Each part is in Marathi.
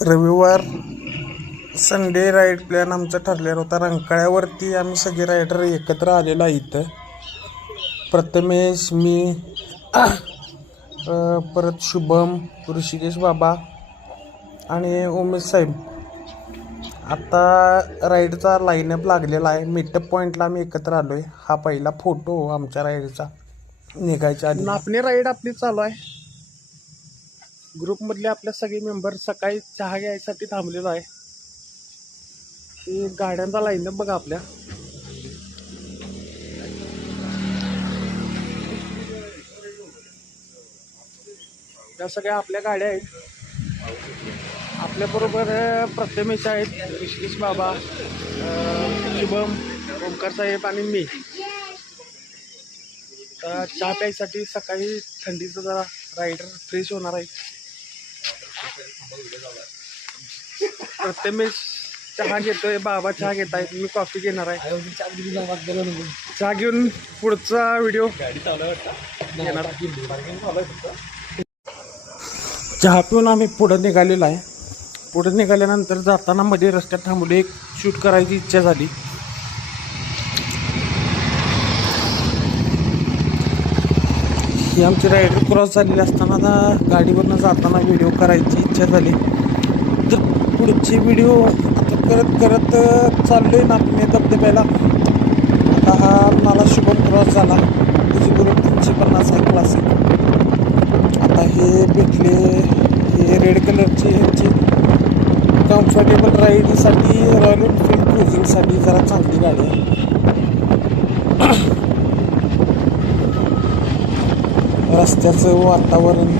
रविवार संडे राईड प्लॅन आमचा ठरलेला होता. रंकाळ्यावरती आम्ही सगळे रायडर एकत्र आलेलो आहे इथं. प्रथमेश मी परत शुभम ऋषिकेश बाबा आणि उमेश साहेब. आता राईडचा लाईनअप लागलेला आहे. मीटअप पॉईंटला आम्ही एकत्र आलो आहे हा पहिला फोटो आमच्या राईडचा निघायच्या आधी. आपली राईड आपली चालू आहे. ग्रुपमधले आपले सगळे मेंबर सकाळी चहा घ्यायसाठी थांबलेलो आहे. ही गाड्यांचा लाईनअप बघा आपल्या. त्या सगळ्या आपल्या गाड्या आहेत. आपल्याबरोबर अं, प्रथमेश आहेत ऋषिकेश बाबा शुभम ओंकार साहेब आणि मी. तर चहा प्यायसाठी सकाळी थंडीचं जरा रायडर फ्रेश होणार आहे. प्रथमेश चहा घेतोय बाबा चहा घेत आहेत मी कॉफी घेणार आहे. चहा घेऊन पुढचा व्हिडिओ घेणार. चहा पिऊन आम्ही पुढं निघालेलो आहे. पुढं निघाल्यानंतर जाताना मध्ये रस्त्यात थांबलो एक शूट करायची इच्छा झाली. ही आमची रायडर क्रॉस झालेली असताना आता गाडीवरनं जाताना व्हिडिओ करायची इच्छा झाली. तर पुढची व्हिडिओ आता करत करत चाललोय नापणे धबधब्याला. आता हा मला शुभम क्रॉस झाला. त्याची बरोबर तीनशे पन्नास आहे. क्लासिक आता हे भेटले हे रेड कलरचे ह्याचे. कम्फर्टेबल राईडसाठी रॉयल एनफिल्ड क्रुझिंगसाठी जरा चांगली गाडी आहे. रस्त्याचं वातावरण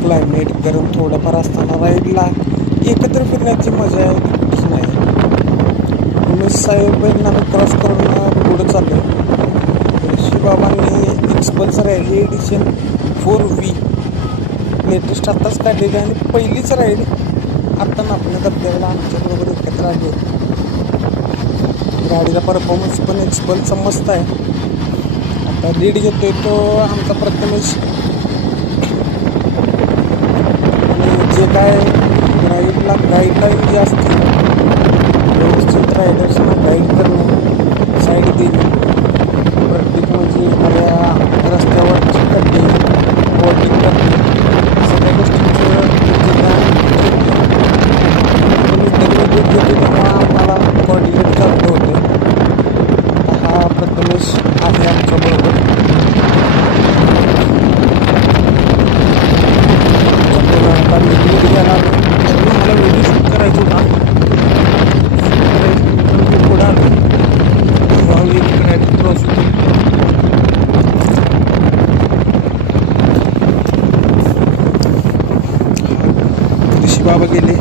क्लायमेट गरम थोडंफार असताना राईडला एकत्र फिरण्याची मजा आहे कुठलीच नाही. उमेश साहेबांना आम्ही क्रॉस करून पुढं चाललो ऋषीबाबांनी एक्सपल्सर आहे एडिशन फोर व्ही लेटेस्ट आत्ताच काढलेली आहे आणि पहिलीच राईड आत्ता नापण्या धबधब्याला आमच्याबरोबर एकत्र आली आहे. गाडीचा परफॉर्मन्स पण एक्सपल्सचा मस्त आहे. आता लीड घेतोय तो आमचा प्रथमेश आणि जे काय राईडला गाईडलाईन जी असते व्यवस्थित रायडर्सना गाईड करणं साईड देणे प्रत्येक म्हणजे एखाद्या रस्त्यावरची खड्डे बोटिंग करणे सगळ्या गोष्टींचं जे ज्ञान पण इंटरव्ह्यू घेते तेव्हा आम्हाला कॉर्डिनेट करता होते हा प्रथमेश आहे आमच्याबरोबर त्यामुळे आता मी लीड घ्यायला तरी मला व्हिडिओ शूट करायचा होता शूट करायचं पण मी पुढं आलो तेव्हा एक गाडी क्रॉस होती ऋषी बाबा गेले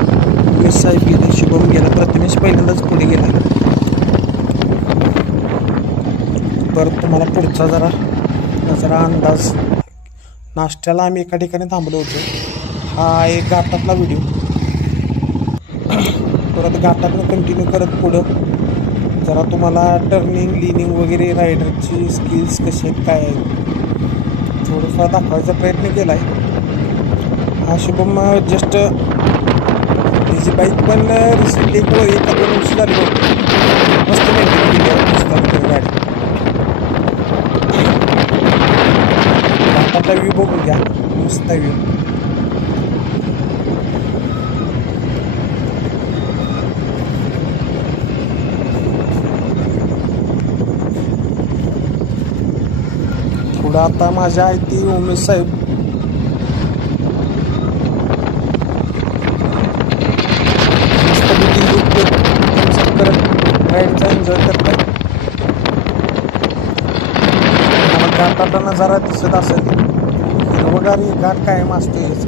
उमेश साहेब गेले शुभम गेला प्रथमेश पहिल्यांदाच पुढे गेला परत तुम्हाला पुढचा जरा जरा अंदाज. नाश्त्याला आम्ही एका ठिकाणी थांबलो होतो. हा एक घाटातला व्हिडिओ परत घाटातनं कंटिन्यू करत पुढं. जरा तुम्हाला टर्निंग लिनिंग वगैरे रायडरची स्किल्स कशी आहेत काय आहेत थोडंफार दाखवायचा प्रयत्न केला आहे हा शुभम जस्ट त्याची बाईक पण रिसेंटली एक एका दोन वर्ष झाली मस्त मेंटेन केली मस्त आहे गाडी. आता व्ह्यू बघून घ्या मस्त व्ह्यू थोडं आता माझ्या आहे ती उमेश साहेब. मस्तपैकी राईडचा एन्जॉय करताय मला नजारा दिसत असेल. पगारी गाठ घाट कायम असतेच.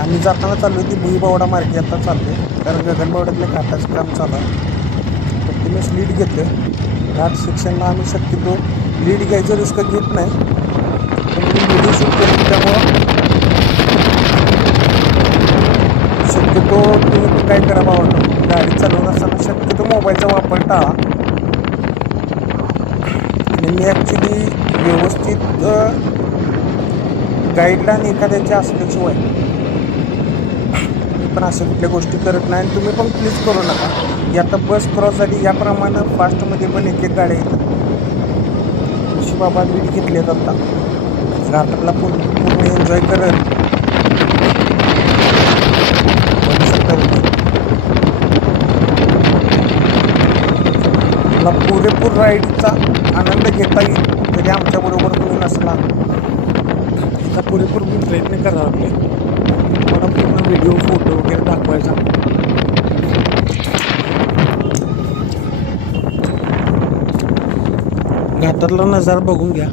आम्ही जाताना चाललो ती भुईबावडा मार्गे आता चालते. कारण गगनबावड्यातल्या घाटाचं काम चालू आहे. तुम्हीच लीड घेतलं. घाट शिक्षणला आम्ही शक्यतो लीड घ्यायचं रिस्क घेत नाही. पण मी लीड शूट त्यामुळं शक्यतो तुम्ही काय करा बाबा गाडी चालवत असताना शक्यतो मोबाईलचा वापर टाळा. आणि मी ॲक्च्युली व्यवस्थित गाईडलाईन एखाद्याची असल्याशिवाय पण अशा कुठल्या गोष्टी करत नाही आणि तुम्ही पण प्लीज करू नका. ही आता बस क्रॉस झाली याप्रमाणे फास्टमध्ये पण एक एक गाड्या येतात. अशी बाबा लीड घेतले जातात घाटातला पूर्ण पूर्ण एन्जॉय करत. मला पुरेपूर राईडचा आनंद घेता येईल जरी आमच्याबरोबर तुम्ही नसला. आता पुरेपूर मी प्रयत्न करावा लागले मला पूर्ण व्हिडिओ फोटो वगैरे दाखवायचा. घाटातला नजारा बघून घ्या.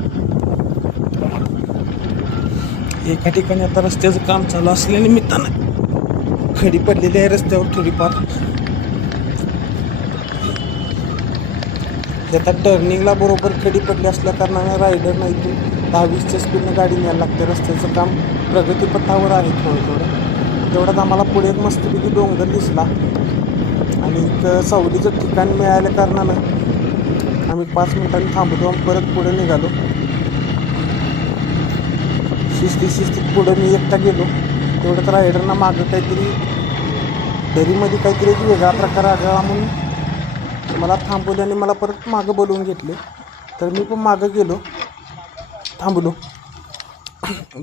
एका ठिकाणी आता रस्त्याचं काम चालू असल्या निमित्तानं खडी पडलेली आहे रस्त्यावर थोडीफार. आता टर्निंगला बरोबर खडी पडली असल्या कारणाने रायडर नाही दहावीसच्या स्पीडनं गाडी न्यायला लागते. रस्त्याचं काम प्रगतीपथावर आहे थोडं थोडं. तेवढ्यात आम्हाला पुढे एक मस्तपैकी डोंगर दिसला. आणि एक सावलीचं ठिकाण मिळाल्या कारणानं आम्ही पाच मिनिटांनी थांबतो आणि परत पुढे निघालो. शिस्ती शिस्तीत पुढं मी एकटा गेलो. तेवढं तर रायडरना मागं काहीतरी दरीमध्ये काहीतरी एक वेगळा प्रकार आढळला म्हणून मला थांबवले आणि मला परत मागं बोलवून घेतले. तर मी पण मागं गेलो. थांबलो.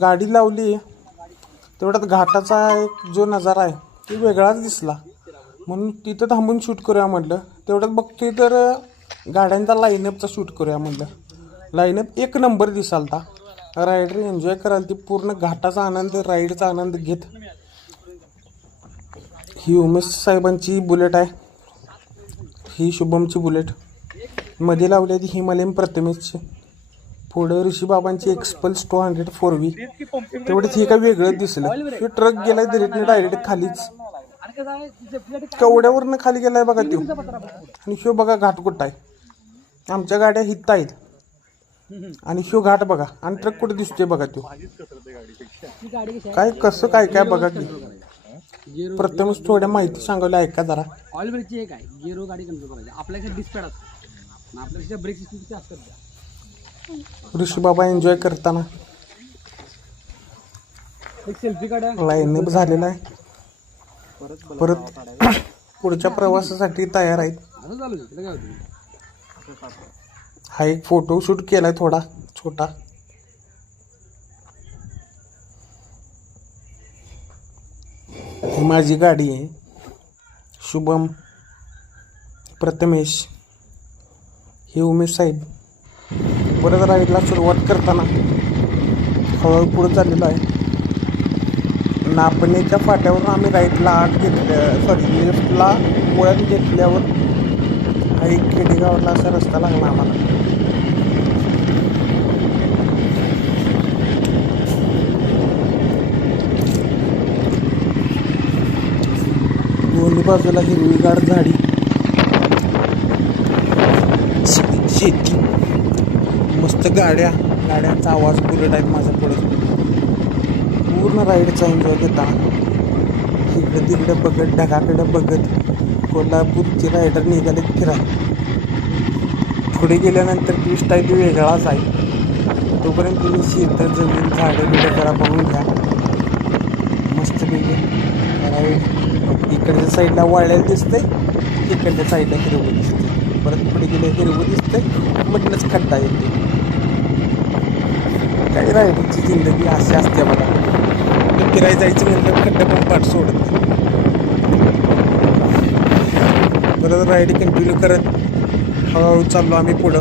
गाडी लावली. तेवढ्यात घाटाचा एक जो नजारा आहे तो वेगळाच दिसला. म्हणून तिथं थांबून शूट करूया म्हटलं. तेवढ्यात बघतोय तर गाड्यांचा लाईनअपचा शूट करूया म्हटलं. लाईनअप एक नंबर दिसालता. रायडर एन्जॉय कराल ती पूर्ण घाटाचा आनंद राईडचा आनंद घेत. ही उमेश साहेबांची बुलेट आहे. ही शुभमची बुलेटमध्ये लावली ती हिमालयन प्रथमेशची. पुढं ऋषीबाबांची Xpulse two hundred four V तेवढंच हे काय वेगळंच दिसलं. हे ट्रक गेलाय दिलेटने डायरेक्ट खालीच. कवड्यावरनं खाली गेलाय बघा तो. आणि शो बघा घाट कुठं आहे? आमच्या गाड्या हित आहेत. आणि शो घाट बघा. आणि ट्रक कुठे दिसतोय बघा तो. काय कसं काय काय बघा की. प्रथमच थोड्या माहिती सांगायला ऐका जरा. ऑइल ब्रेकची एक आहे. गिरो गाडी कंट्रोल करायची. आपल्याकडे डिस्पॅड असतो. आपल्याकडे ब्रेक सिस्टम असतात त्या ऋषीबाबा एन्जॉय करताना. एक सेल्फी काढा. लाईनअप झालेला आहे. परत पुढच्या प्रवासासाठी तयार आहेत. हा एक फोटो शूट केलाय थोडा छोटा. ही माझी गाडी आहे. शुभम प्रथमेश. हे उमेश साहेब. परत राईडला सुरुवात करताना. हळूहळू पुढं चाललेलो आहे. नापणेच्या फाट्यावरून आम्ही राईटला आठ घेतल्या सॉरी लेफ्टला वळण घेतल्यावर हा एक खेडेगावला असा रस्ता लागला आम्हाला. दोन्ही बाजूला हिरवीगार झाडी. शेती. मस्त गाड्या गाड्यांचा आवाज बुलेट आहेत माझ्या पुढे. पूर्ण राईडचा एन्जॉय घेताना इकडे तिकडे बघत ढगाकडे बघत कोल्हापूरचे रायडर निघाले फिरा पुढे गेल्यानंतर ट्विस्ट आहे तो वेगळाच आहे. तोपर्यंत तुम्ही शेतात जमीन झाडं बिडं करा बघून घ्या. मस्तपैकी राईड इकडच्या साईडला वाळलेलं दिसतंय इकडच्या साईडला हिरवं दिसतंय. परत पुढे गेले हिरवं दिसतंय म्हटलंच खड्डा येते काही रायडरची जिंदगी अशी असते बघा. कुठे जायचं म्हणलं खड्डा पण पाठ सोडत. परत राईड कंटिन्यू करत हळूहळू चाललो आम्ही पुढं.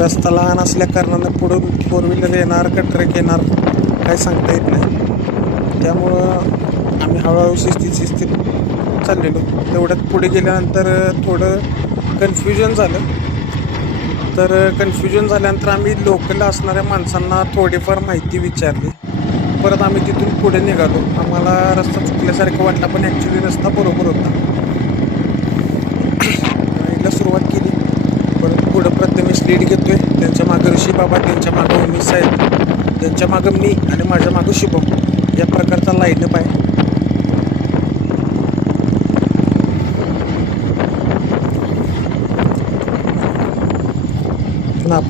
रस्ता लहान असल्या कारणानं पुढं फोर व्हीलर येणार का ट्रक येणार काय सांगता येत नाही. त्यामुळं आम्ही हळूहळू शिस्तीत शिस्तीत चाललेलो. तेवढ्यात पुढे गेल्यानंतर थोडं कन्फ्युजन झालं. तर कन्फ्युजन झाल्यानंतर आम्ही लोकल असणाऱ्या माणसांना थोडीफार माहिती विचारली. परत आम्ही तिथून पुढे निघालो. आम्हाला रस्ता चुकल्यासारखं वाटला पण ॲक्च्युली रस्ता बरोबर होता. राईडला सुरुवात केली. परत पुढं प्रथमेश लीड घेतोय. त्यांच्या मागं ऋषी बाबा त्यांच्या मागं उमेश साहेब. त्यांच्या मागं मी आणि माझ्या मागं शुभम. या प्रकारचा लाईनअप आहे.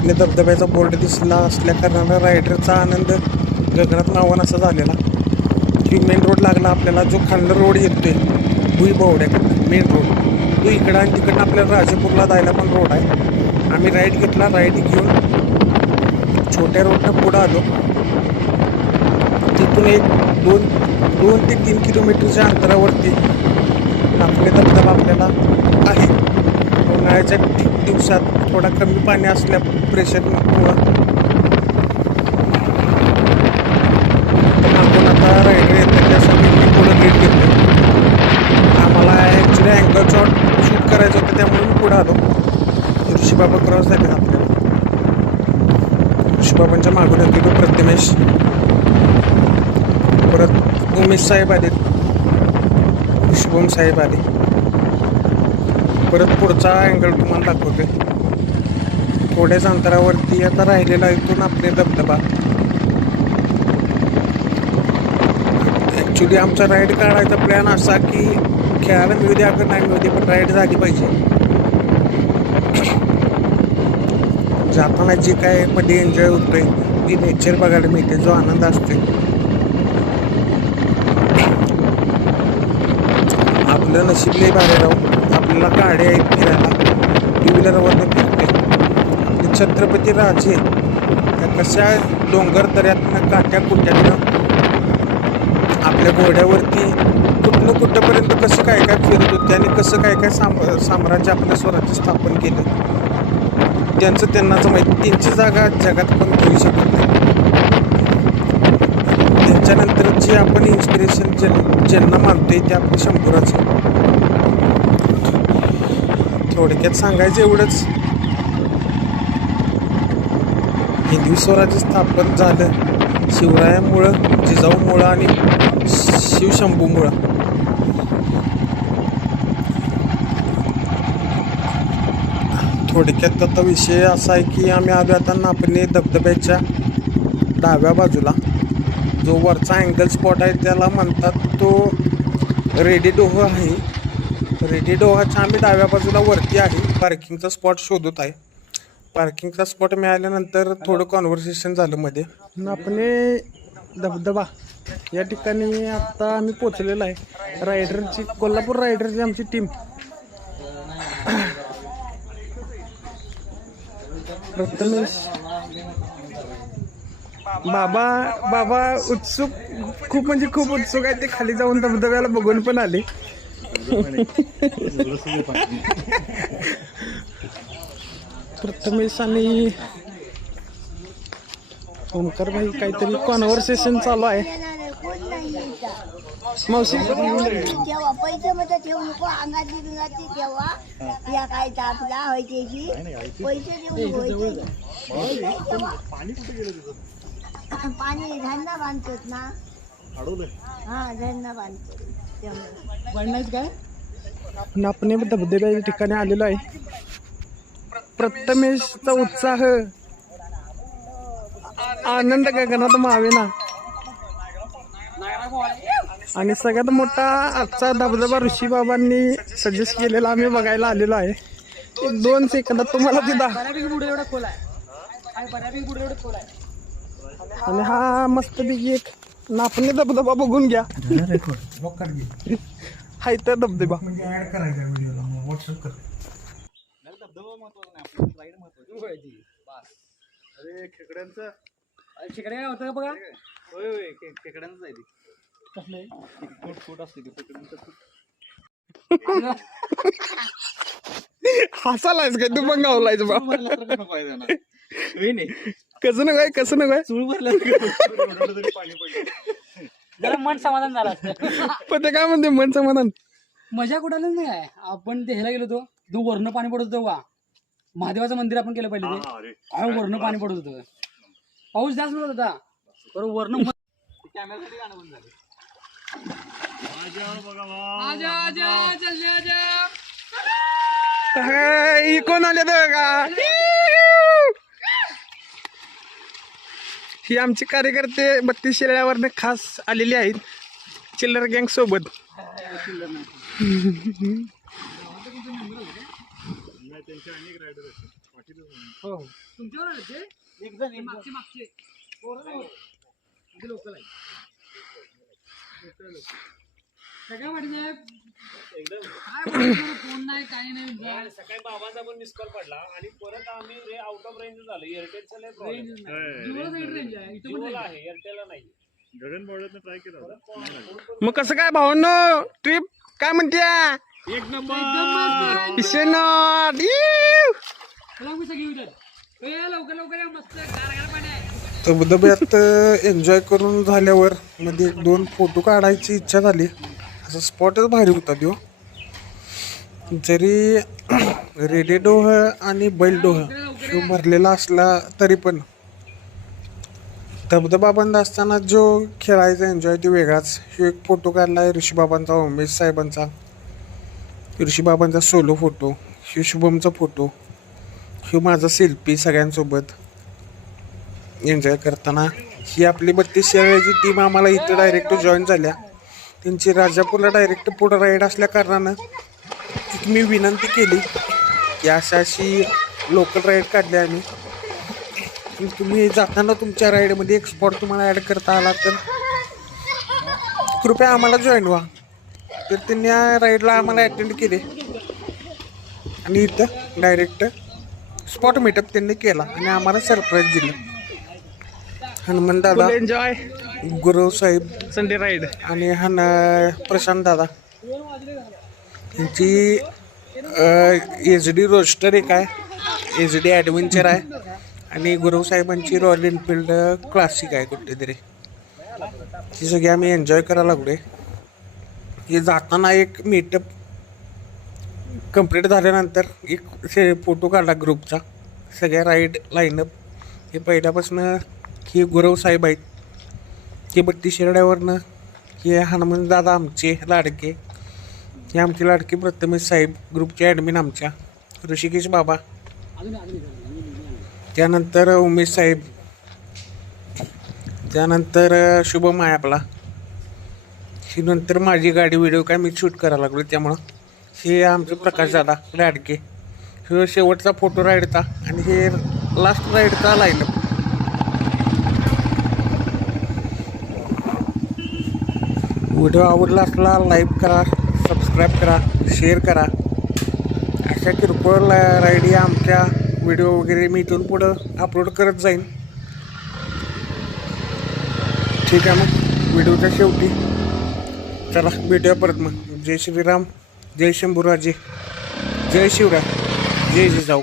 नाप धबधब्याचा बोर्ड दिसला असल्या कारणानं रायडरचा आनंद गगनात मावन असा झालेला. की मेन रोड लागला आपल्याला जो खांडर रोड येतोय भुई बावड्याकडनं मेन रोड तो इकडं आणि तिकडनं आपल्याला राजापूरला जायला पण रोड आहे. आम्ही राईड घेतला राईड घेऊन छोट्या रोडनं पुढं आलो. तिथून एक दोन दोन ते तीन किलोमीटरच्या अंतरावरती आपले धबधबा आपल्याला आहे. उन्हाळ्याच्या दिवसात थोडा कमी पाणी असल्या प्रेशरमुळं मागून आता रायडर येते त्यासाठी मी पुढं लीड घेतो आम्हाला ॲक्च्युली अँगल शॉट शूट करायचं होतं त्यामुळे मी पुढं आलो. ऋषीबाबा क्रॉस झाले आपल्याला. ऋषीबाबांच्या मागून येते तो प्रतिमेश परत उमेश साहेब आलेत शुभम साहेब आले. परत पुढचा अँगल तुम्हाला दाखवते थोड्याच अंतरावरती आता राहिलेला इथून आपले धबधबा. ॲक्च्युली आमचा राईड काढायचा प्लॅन असा की खेळायला मिळू द्या का नाही मिळू दे पण राईड झाली पाहिजे. जाताना जे काय मध्ये एन्जॉय होतोय ती नेचर बघायला मिळते जो आनंद असतोय. आपलं नशीब लई भारी राहू आपल्याला गाड्या आहेत फिरायला. टू व्हीलरवर छत्रपती राजे त्या कशा डोंगर दऱ्यातनं काट्या कुट्यातनं आपल्या घोड्यावरती कुठनं कुठंपर्यंत कसं काय काय फिरत होते आणि कसं काय काय साम साम्राज्य आपल्या स्वराज्य स्थापन केलं? त्यांचं त्यांनाच माहिती त्यांची जागा जगात पण घेऊ शकत नाही. त्यांच्यानंतर जे आपण इन्स्पिरेशन ज्यां ज्यांना मानतोय ते आपले शंभूराचं थोडक्यात सांगायचं एवढंच. हिंदवी स्वराज्य स्थापन झालं. शिवरायामुळं जिजाऊमुळं आणि शिवशंभूमुळं. थोडक्यात आता विषय असा आहे की आम्ही आलो आता नापणे धबधब्याच्या डाव्या बाजूला. जो वरचा अँगल स्पॉट आहे त्याला म्हणतात तो रेडी डोह आहे. रेडी डोहाच्या आम्ही डाव्या बाजूला वरती आहे. पार्किंगचा स्पॉट शोधत आहे. पार्किंगचा स्पॉट मिळाल्यानंतर थोडं कॉन्व्हर्सेशन झालं मध्ये. नापणे धबधबा या ठिकाणी आता आम्ही पोचलेलो आहे. रायडरची कोल्हापूर रायडरची आमची टीम प्रथमेश. बाबा बाबा उत्सुक खूप म्हणजे खूप उत्सुक आहे. ते खाली जाऊन धबधब्याला बघून पण आले. प्रथमेश आणि ओमकार भाई काहीतरी कॉन्व्हर्सेशन चालू आहे. मावशी तेव्हा पैसे मध्ये ठेवू नको अंगाची बिंगाची तेव्हा. या काय आपला व्हायचे की पैसे देऊन पाणी झरना बांधतात ना. हा झरना बांधतो त्यामुळे काय? नापणे धबधब्याच्या ठिकाणी आलेलो आहे. प्रथमेशचा उत्साह. आनंद गगनात मावेना. आणि सगळ्यात मोठा आजचा धबधबा ऋषी बाबांनी सजेस्ट केलेला आम्ही बघायला आलेलो आहे. एक दोन सेकंदात तुम्हाला तिथं आणि हा मस्तपैकी एक नापणे धबधबा बघून घ्या. हाय तर धबधबा. व्हिडिओला व्हॉट्सअप कर तिकडे काय होतं बघा? हसालायच काय? तू पण गावलायच बा. कसं नकोय कसं नकोय जरा मन समाधान झालं असतं. पण ते काय म्हणते? मन समाधान. मजा कुठाला नाही? आहे आपण ते ह्याला गेलो होतो. तो वरनं पाणी पडत होतं वा महादेवाचं मंदिर आपण केलं पहिले ते. काय वरनं पाणी पडत होतं? पाऊस जास्त मिळत होता बरोबर वरनं म- आजा, आजा, जल्दी आजा. हाय, कोण आले तर का? ही आमची कार्यकर्ते बत्तीस शिळ्यावरनं खास आलेली आहेत. चिल्लर गँग सोबत हो हो. तुमच्यावर आले ते? मागचे मागचे. लोकल आहे Local लोकं. सगळ्या वाटी साहेब काय बोलायचं, फोन नाही काही नाही तुमचा. सकाळी बाबांचा पण मिस कॉल पडला आणि परत आम्ही रे आउट ऑफ रेंज झालं. एअरटेलचं लय प्रॉब्लेम Range नाही. जिओला side range आहे. इथं पण range आहे. आहे. एअरटेलला नाही. मग कसं काय भावांनो? ट्रिप काय म्हणत्या एक नंबर. लवकर या मस्त. पाणी आहे धबधब्यात एन्जॉय करून झाल्यावर मध्ये एक दोन फोटो काढायची इच्छा झाली. असं स्पॉटच भारी होता तो जरी रेडे डोह आणि बैल डोह ह्यो भरलेला असला तरी पण धबधबा बंद असताना जो खेळायचा एन्जॉय तो वेगळाच. ह्यो एक फोटो काढला आहे ऋषीबाबांचा उमेश साहेबांचा. ऋषीबाबांचा सोलो फोटो ह्यो शुभमचा फोटो ह्यो माझा सेल्फी सगळ्यांसोबत. एन्जॉय करताना ही आपली बत्तीस शेळ्याची टीम आम्हाला इथं डायरेक्ट जॉईन झाल्या. त्यांची राजापूरला डायरेक्ट पुढं राईड असल्या कारणानं मी विनंती केली की अशा अशी लोकल राईड काढली आम्ही. तुम्ही जाताना तुमच्या राईडमध्ये एक स्पॉट तुम्हाला ॲड करता आला तर कृपया आम्हाला जॉईन व्हा. तर त्यांनी या राईडला आम्हाला अटेंड केले. आणि इथं डायरेक्ट स्पॉट मीटअप त्यांनी केला आणि आम्हाला सरप्राईज दिलं. हनुमान दादा एन्जॉय गुरव साहेब संडे राईड आणि हन प्रशांत दादा. यांची एच डी रोस्टर एक आहे. एच डी ॲडव्हेंचर आहे. आणि गुरुसाहेबांची रॉयल एनफिल्ड क्लासिक आहे कुठेतरी. ती सगळी आम्ही एन्जॉय करायला लागलोय. हे जाताना एक मीटअप कंप्लीट झाल्यानंतर एक से फोटो काढला ग्रुपचा सगळ्या राईड लाईनअप हे पहिल्यापासून हे गुरवसाहेब आहेत. हे बट्टी शेरड्यावरनं हे हनुमान दादा आमचे लाडके. हे आमचे लाडके प्रथमेश साहेब ग्रुपचे ॲडमिन आमच्या. ऋषिकेश बाबा. त्यानंतर उमेश साहेब. त्यानंतर शुभम आहे आपला. ही नंतर माझी गाडी व्हिडिओ काय मी शूट करायला लागलो त्यामुळं. हे आमचे प्रकाश दादा लाडके. हे शेवटचा फोटो राईडचा आणि हे लास्ट राईडचा लाईनअप व्हिडिओ आवडला असला लाईक करा सबस्क्राईब करा शेअर करा. अशा किरकोळ ला- राईड या आमच्या व्हिडिओ वगैरे मी इथून पुढं अपलोड करत जाईन. ठीक आहे मग. व्हिडिओच्या शेवटी. चला भेटूया परत मग. जय श्रीराम जय शंभूराजे. जय शिवराय. जय जिजाऊ.